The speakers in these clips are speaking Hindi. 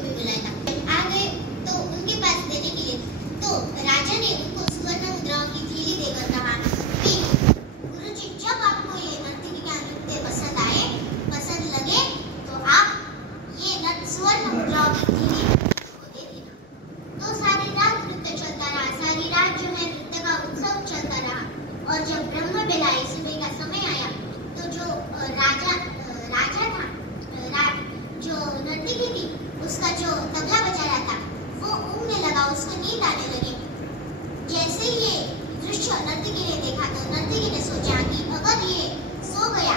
को भी बुलाया था। आ गए तो उनके पास देने के लिए, तो राजा ने उनको सुवर्ण मुद्राओं की थैली देकर कहा कि गुरुजी, जब आपको ये नर्तकी का नृत्य पसंद लगे तो आप ये सुवर्ण मुद्राओं की थैली को दे देना। तो सारी रात नृत्य चलता रहा, सारी रात जो है नृत्य का उत्सव चलता रहा। और जब ब्रह्म बेलाए सुबह का समय आया तो जो राजा था, जो नर्तकी थी, उसका जो तबला बजा रहा था वो ऊँघने लगा, उसको नींद आने लगी। जैसे ये दृश्य नर्तकी ने देखा तो नर्तकी ने सोचा कि अगर ये सो गया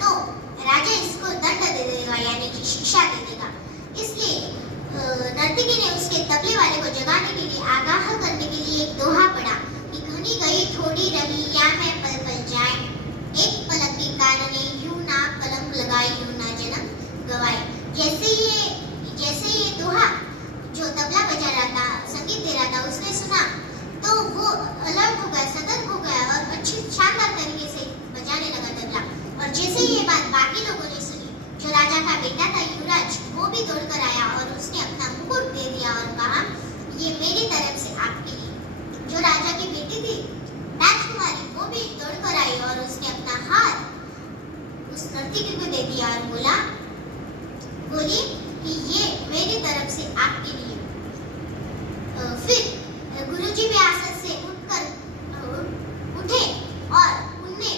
तो राजा इसको दंड दे देगा, यानी कि शिक्षा दे देगा। इसलिए नर्तकी ने उसके तबले वाले को जगाने के लिए, आगाह करने के लिए एक दोहा पढ़ा कि घनी गई थोड़ी रही या है पल पल जाए, एक पलक के कारणे यूं ना कलंक लगाए, यूं ना जन्म गवाए। जैसे ये दोहा जो तबला बजा रहा था, संगीत दे रहा था, उसने सुना तो वो अलर्ट हो गया, सतर्क हो गया और अच्छी शानदार तरीके से बजाने लगा तबला। और जैसे ये बात बाकी लोगों ने सुनी, जो राजा का बेटा था युवराज, वो भी दौड़कर आया और उसने अपना मुकुट दे दिया और कहा, ये मेरी तरफ से आपके लिए। जो राजा की बेटी थी राजकुमारी, वो भी दौड़कर आई और उसने अपना हाथ उस नर्तकी को दे दिया और बोली कि ये मेरी तरफ से आपके लिए। फिर गुरुजी भी आसन से उठे और उनने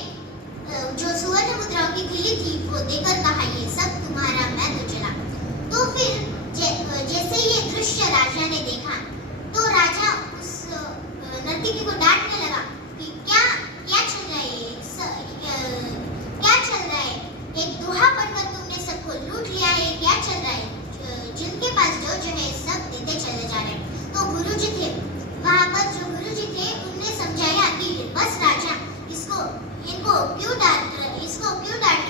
जो सुवर्ण मुद्राओं की थैली थी वो देकर कहा, ये सब तुम्हारा, मैं तो चला। तो फिर जैसे ये दृश्य राजा ने देखा तो राजा उस नर्तकी को डांटने लगा कि क्या चल रहा है, क्या चल रहा है, एक दोहा पढ़कर तुमने सबको लूट लिया है, क्या चल रहा है, जिनके पास जो है सब देते चले जा रहे हैं। तो गुरुजी थे वहां पर, जो गुरुजी थे उनने समझाया कि बस राजा, इनको क्यों डांट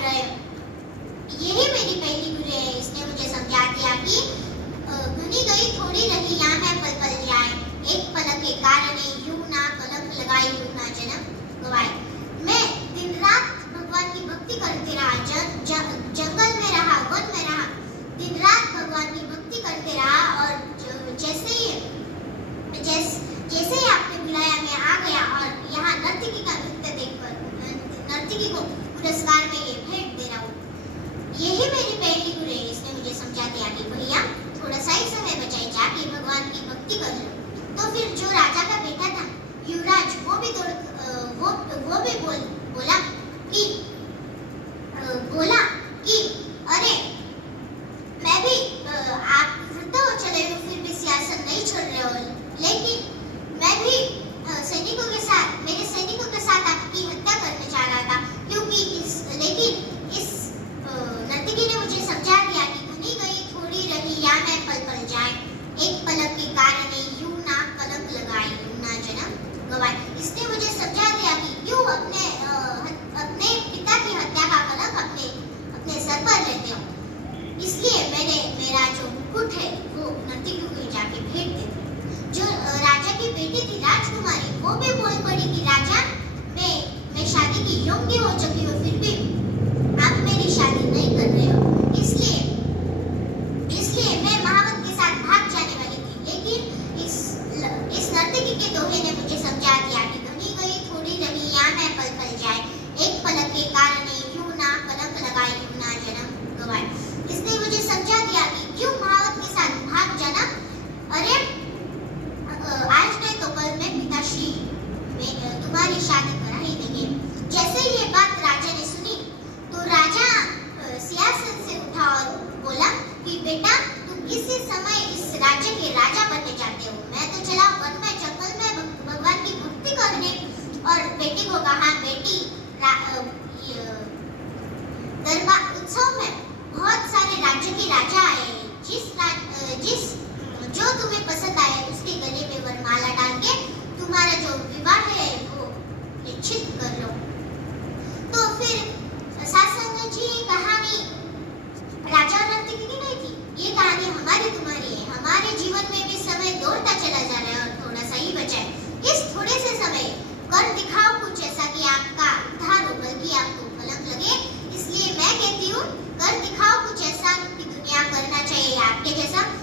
रहे हो, यही मेरी पहली गुरु है, इसने मुझे समझा दिया कि घनी गई थोड़ी रही यहाँ है पल पल जाए, एक पलक के कारणे यूं ना कलंक लगाए, यूं ना जन्म गवाए। मैं दिन रात भगवान की भक्ति करते रहा, जंगल में रहा, वन में रहा, दिन रात भगवान की भक्ति करते रहा। और जैसे ही आपने बुलाया मैं आ गया और यहाँ नर्तकी का नृत्य देखकर नर्तकी को पुरस्कार में ये भेंट दे रहा हूँ। यही मेरी पहली गुरु है, इसने मुझे समझा दिया कि भैया थोड़ा सा ही समय बचाए, जाके भगवान की भक्ति कर लो। तो फिर जो राजा का बेटा था युवराज, वो भी बोला कि अरे मैं भी, आप वृद्ध हो चले हो फिर भी सियासत नहीं छोड़ रहे हो, लेकिन मैं भी मेरे सैनिकों के साथ आपकी हत्या करने जा रहा था, क्योंकि इस नर्तकी ने मुझे समझा दिया कि घनी गई थोड़ी रही या मैं पल पल जाए, एक पलक के कारणे यूं ना कलंक लगाए, यूं ना जन्म गवाए। इसने मुझे समझा दिया कि क्यों अपने पिता की हत्या का कलंक अपने सर पर लेते हो। इसलिए मेरा जो मुकुट है वो नर्तकी को जाके भेंट दे दी। जो राजा की बेटी थी राजकुमारी, वो भी बोल पड़ी कि राजा, मैं शादी की योग्य हो चुकी हूँ, फिर भी आप मेरी शादी नहीं कर रहे हो, इसलिए मैं महावत के साथ भाग जाने वाली थी। लेकिन इस नर्तकी के दोहे ने मुझे समझा दिया कि घनी गई थोड़ी रही या मैं पल पल जाए, एक पलक के कारणे यूं ना कलंक लगाए, यूं ना जन्म गवाए। इसने मुझे समझा दिया कि क्यों महावत के साथ भाग जाना, अरे आज नहीं तो कल मैं पिताश्री तुम्हारी शादी करा ही देंगे। जैसे ये बात राजा ने सुनी तो राजा सियासत से उठा और बोला कि बेटा, तुम किसी समय इस राज्य के राजा बनने चाहते हो, मैं तो चला वन में जंगल में भगवान की भक्ति करने। और बेटी को कहा, बेटी दरबार उत्सव में बहुत सारे राज्य के राजा आए, जो तुम्हें पसंद आए उसके गले में वरमाला डाल के तुम्हारा जो विवाह है वो निश्चित कर लो। तो फिर सासंग जी, कहानी राजा और नर्तकी की नहीं थी, ये कहानी हमारी तुम्हारी है। हमारे जीवन में भी समय दौड़ता चला जा रहा है और थोड़ा सा ही बचा है। इस थोड़े से समय कर दिखाओ कुछ ऐसा कि आपका उद्धार हो, बल्कि वाक्य जैसा